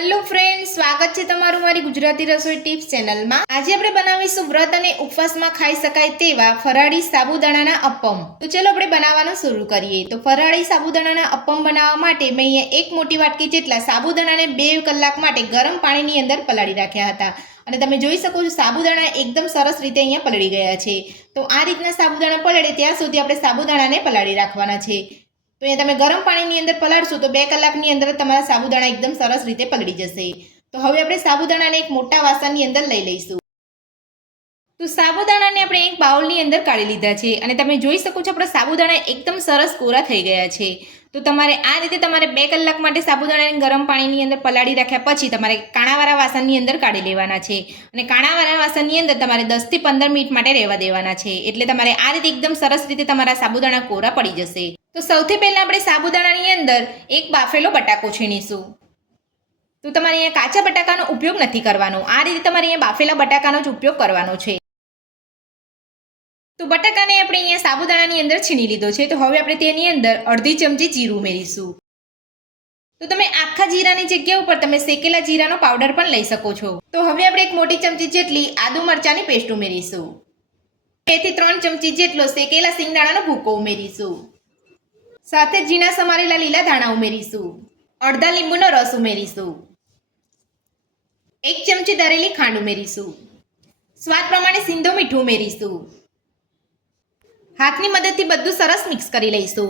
Hello friends, સ્વાગત છે તમારું મારી ગુજરાતી રસોઈ ટિપ્સ ચેનલમાં। આજે આપણે બનાવીશું વ્રત અને ઉપવાસમાં ખાઈ શકાય તેવા ફરાળી સાબુદાણાના અપ્પમ। તો ચલો આપણે બનાવવાનું શરૂ કરીએ। તો ફરાળી સાબુદાણાના અપ્પમ બનાવવા માટે મેં અહીંયા એક મોટી વાટકી જેટલા સાબુદાણાને 2 કલાક માટે ગરમ પાણીની અંદર પલાળી રાખ્યા હતા। અને તમે જોઈ શકો છો સાબુદાણા એકદમ સરસ રીતે અહીંયા પલળી ગયા છે। તો આ રીતના સાબુદાણા પલળે ત્યાં સુધી આપણે સાબુદાણાને પલાળી રાખવાના છે। તો અહીંયા તમે ગરમ પાણીની અંદર પલાળશો તો 2 કલાકની અંદર તમારા સાબુદાણા એકદમ સરસ રીતે પલળી જશે। તો હવે આપણે સાબુદાણાને એક મોટા વાસણની અંદર લઈ લઈશું। તો સાબુદાણાને આપણે એક બાઉલની અંદર કાઢી લીધા છે અને તમે જોઈ શકો છો આપણા સાબુદાણા એકદમ સરસ કોરા થઈ ગયા છે। તો તમારે આ રીતે 2 કલાક માટે સાબુદાણાને ગરમ પાણીની અંદર પલાળી રાખ્યા પછી તમારે કાણાવાળા વાસણની અંદર કાઢી લેવાના છે અને કાણાવાળા વાસણની અંદર તમારે 10 થી 15 મિનિટ માટે રહેવા દેવાના છે। એટલે તમારે આ રીતે એકદમ સરસ રીતે તમારા સાબુદાણા કોરા પડી જશે। તો સૌથી પહેલા આપણે સાબુદાણાની અંદર એક બાફેલો બટાકો છીણીશું। તો તમારે અહીંયા કાચા બટાકાનો ઉપયોગ નથી કરવાનો, આ રીતે તમારે અહીંયા બાફેલા બટાકાનો જ ઉપયોગ કરવાનો છે। તો બટાકાને આપણે અહીંયા સાબુદાણાની અંદર છીણી લીધો છે। તો હવે આપણે તેની અંદર અડધી ચમચી જીરું ઉમેરીશું। તો તમે આખા જીરાની જગ્યા ઉપર તમે શેકેલા જીરાનો પાવડર પણ લઈ શકો છો। તો હવે આપણે એક મોટી ચમચી જેટલી આદુ મરચાની પેસ્ટ ઉમેરીશું। 2 થી 3 ચમચી જેટલો શેકેલા સિંગદાણાનો ભૂકો ઉમેરીશું। સાથે ઝીણા સમારેલા લીલા ધાણા ઉમેરીશું। અડધા લીંબુનો રસ ઉમેરીશું। 1 ચમચી દળેલી ખાંડ ઉમેરીશું। સ્વાદ પ્રમાણે સિંધો મીઠું ઉમેરીશું। હાથની મદદથી બધું સરસ મિક્સ કરી લઈશું।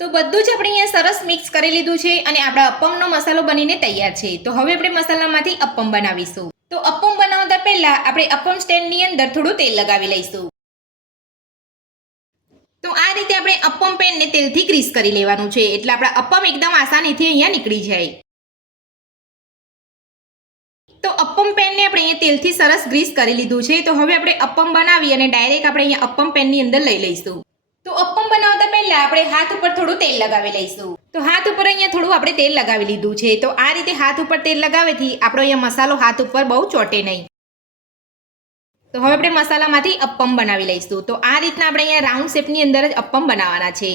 તો બધું જ આપણે અહીંયા સરસ મિક્સ કરી લીધું છે અને આપણા અપ્પમનો મસાલો બનીને તૈયાર છે। તો હવે આપણે મસાલામાંથી અપ્પમ બનાવીશું। તો અપ્પમ બનાવતા પહેલા આપણે અપ્પમ સ્ટેન્ડની અંદર થોડું તેલ લગાવી લઈશું। તો આ રીતે આપણે અપ્પમ પેનને તેલથી ગ્રીસ કરી લેવાનું છે એટલે આપણા અપ્પમ એકદમ આસાનીથી અહીંયા નીકળી જાય। તો અપ્પમ પેનને આપણે અહીંયા તેલથી સરસ ગ્રીસ કરી લીધું છે। તો હવે આપણે અપ્પમ બનાવી અને ડાયરેક્ટ આપણે અહીંયા અપ્પમ પેનની અંદર લઈ લઈશું। તો અપ્પમ બનાવતા પહેલા આપણે હાથ ઉપર થોડું તેલ લગાવી લઈશું। તો હાથ ઉપર અહીંયા થોડું આપણે તેલ લગાવી લીધું છે। તો આ રીતે હાથ ઉપર તેલ લગાવેથી આપણો અહીંયા મસાલો હાથ ઉપર બહુ ચોટે નહીં। તો હવે આપણે મસાલામાંથી અપ્પમ બનાવી લઈશું। તો આ રીતના આપણે અહીંયા રાઉન્ડ શેપની અંદર જ અપ્પમ બનાવવાના છે।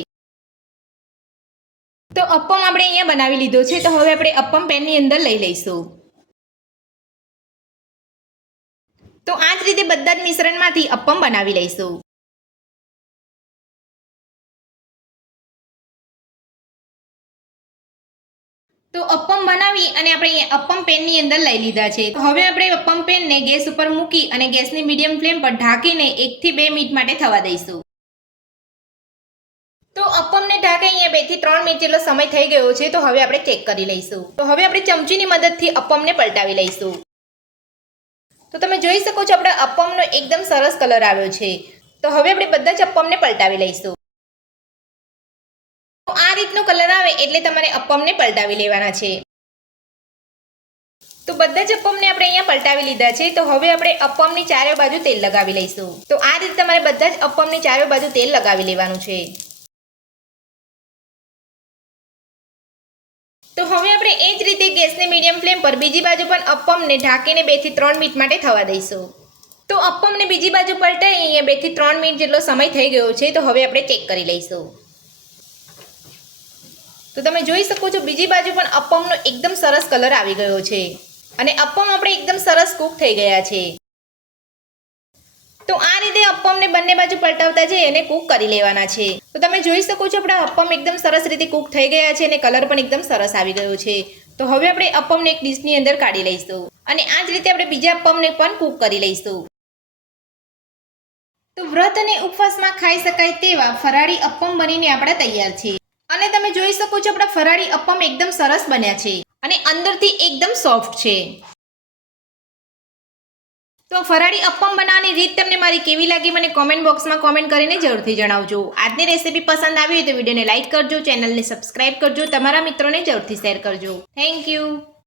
તો અપ્પમ આપણે અહીંયા બનાવી લીધો છે। તો હવે આપણે અપ્પમ પેનની અંદર લઈ લઈશું। તો આ જ રીતે બધા જ મિશ્રણમાંથી અપ્પમ બનાવી લઈશું। તો અપ્પમ બનાવી અને આપણે અહીંયા અપ્પમ પેનની અંદર લઈ લીધા છે। તો હવે આપણે અપ્પમ પેનને ગેસ ઉપર મૂકી અને ગેસની મીડિયમ ફ્લેમ પર ઢાંકીને 1 થી 2 મિનિટ માટે થવા દઈશું। તો અપ્પમને ઢાંકે અહીંયા 2 થી 3 મિનિટ જેટલો સમય થઈ ગયો છે। તો હવે આપણે ચેક કરી લઈશું। તો હવે આપણે ચમચીની મદદથી અપ્પમને પલટાવી લઈશું। તો તમે જોઈ શકો છો આપણા અપ્પમનો એકદમ સરસ કલર આવ્યો છે। તો હવે આપણે બધા જ અપ્પમને પલટાવી લઈશું। તો આ રીતનો કલર આવે એટલે તમારે અપ્પમને પલટાવી લેવાના છે। તો બધા જ અપ્પમને આપણે અહીંયા પલટાવી લીધા છે। તો હવે આપણે અપ્પમની ચારે બાજુ તેલ લગાવી લઈશું। તો આ રીતે તમારે બધા જ અપ્પમની ચારે બાજુ તેલ લગાવી લેવાનું છે। તો હવે આપણે એ જ રીતે ગેસની મીડિયમ ફ્લેમ પર બીજી બાજુ પણ અપ્પમને ઢાંકીને 2 થી 3 મિનિટ માટે થવા દઈશું। તો અપ્પમને બીજી બાજુ પલટાઈ અહીંયા 2 થી 3 મિનિટ જેટલો સમય થઈ ગયો છે। તો હવે આપણે ચેક કરી લઈશું। તો તમે જોઈ શકો છો બીજી બાજુ પણ અપ્પમનો એકદમ સરસ કલર આવી ગયો છે અને અપ્પમ આપણે એકદમ સરસ કૂક થઈ ગયા છે। તો આ રીતે અપ્પમને બંને બાજુ પલટાવતા જઈ અને કૂક કરી લેવાના છે। તો તમે જોઈ શકો છો આપણા અપ્પમ એકદમ સરસ રીતે કૂક થઈ ગયા છે અને કલર પણ એકદમ સરસ આવી ગયો છે। તો હવે આપણે અપ્પમને એક ડીશની અંદર કાઢી લઈશું અને આ જ રીતે આપણે બીજા અપ્પમને પણ કૂક કરી લઈશું। તો વ્રત અને ઉપવાસમાં ખાઈ શકાય તેવા ફરાળી અપ્પમ બનીને આપણા તૈયાર છે અને તમે જોઈ શકો છો આપણા ફરાળી અપ્પમ એકદમ સરસ બન્યા છે અને અંદરથી એકદમ સોફ્ટ છે। તો ફરાળી અપ્પમ બનાવવાની રીત તમને મારી કેવી લાગી મને કોમેન્ટ બોક્સમાં કોમેન્ટ કરીને જરૂરથી જણાવજો। આજની રેસીપી પસંદ આવી હોય તો વિડીયોને લાઇક કરજો, ચેનલને સબસ્ક્રાઇબ કરજો, તમારા મિત્રોને જરૂરથી શેર કરજો। Thank you.